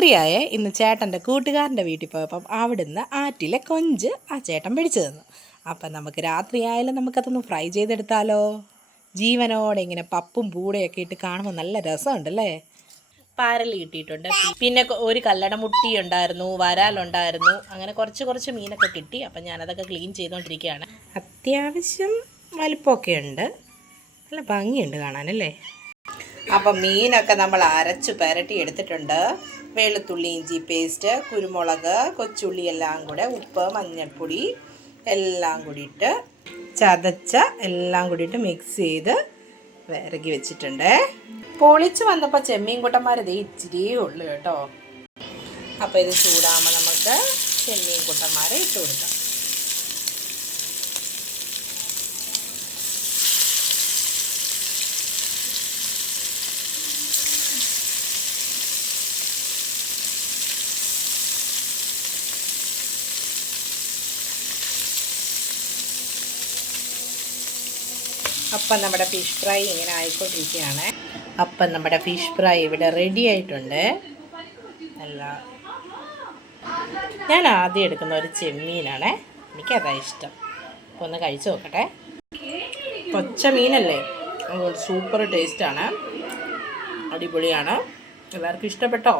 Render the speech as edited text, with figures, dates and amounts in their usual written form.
രാത്രിയായ ഇന്ന് ചേട്ടൻ്റെ കൂട്ടുകാരൻ്റെ വീട്ടിൽ പോയപ്പം അവിടുന്ന് ആറ്റിലെ കൊഞ്ച് ആ ചേട്ടൻ പിടിച്ചു തന്നു. അപ്പം നമുക്ക് രാത്രിയായാലും നമുക്കതൊന്ന് ഫ്രൈ ചെയ്തെടുത്താലോ? ജീവനോടെ ഇങ്ങനെ പപ്പും പൂടയൊക്കെ ഇട്ട് കാണുമ്പോൾ നല്ല രസമുണ്ടല്ലേ. പാരൽ കിട്ടിയിട്ടുണ്ട്, പിന്നെ ഒരു കല്ലടമുട്ടി ഉണ്ടായിരുന്നു, വരാലുണ്ടായിരുന്നു, അങ്ങനെ കുറച്ച് മീനൊക്കെ കിട്ടി. അപ്പം ഞാനതൊക്കെ ക്ലീൻ ചെയ്തുകൊണ്ടിരിക്കുകയാണ്. അത്യാവശ്യം വലിപ്പമൊക്കെ ഉണ്ട്, നല്ല ഭംഗിയുണ്ട് കാണാനല്ലേ. അപ്പം മീനൊക്കെ നമ്മൾ അരച്ച് പുരട്ടി എടുത്തിട്ടുണ്ട്. വെളുത്തുള്ളി ഇഞ്ചി പേസ്റ്റ്, കുരുമുളക്, കൊച്ചുള്ളി എല്ലാം കൂടെ, ഉപ്പ്, മഞ്ഞൾപ്പൊടി എല്ലാം കൂടിയിട്ട് ചതച്ച എല്ലാം കൂടിയിട്ട് മിക്സ് ചെയ്ത് വിരകി വെച്ചിട്ടുണ്ട്. പൊളിച്ച് വന്നപ്പോൾ ചെമ്മീൻ കുട്ടന്മാർ ഇത് ഇച്ചിരിയേ ഉള്ളൂ കേട്ടോ. അപ്പോൾ ഇത് ചൂടാകുമ്പോൾ നമുക്ക് ചെമ്മീൻ കുട്ടന്മാരെ ഇട്ട് കൊടുക്കാം. അപ്പം നമ്മുടെ ഫിഷ് ഫ്രൈ ഇങ്ങനെ ആയിക്കൊണ്ടിരിക്കുകയാണ്. അപ്പം നമ്മുടെ ഫിഷ് ഫ്രൈ ഇവിടെ റെഡി ആയിട്ടുണ്ട്. ഞാൻ ആദ്യം എടുക്കുന്ന ഒരു ചെമ്മീനാണ്, എനിക്കതാ ഇഷ്ടം. അപ്പോൾ ഒന്ന് കഴിച്ച് നോക്കട്ടെ. പച്ച മീനല്ലേ, സൂപ്പർ ടേസ്റ്റാണ്, അടിപൊളിയാണ്. എല്ലാവർക്കും ഇഷ്ടപ്പെട്ടോ?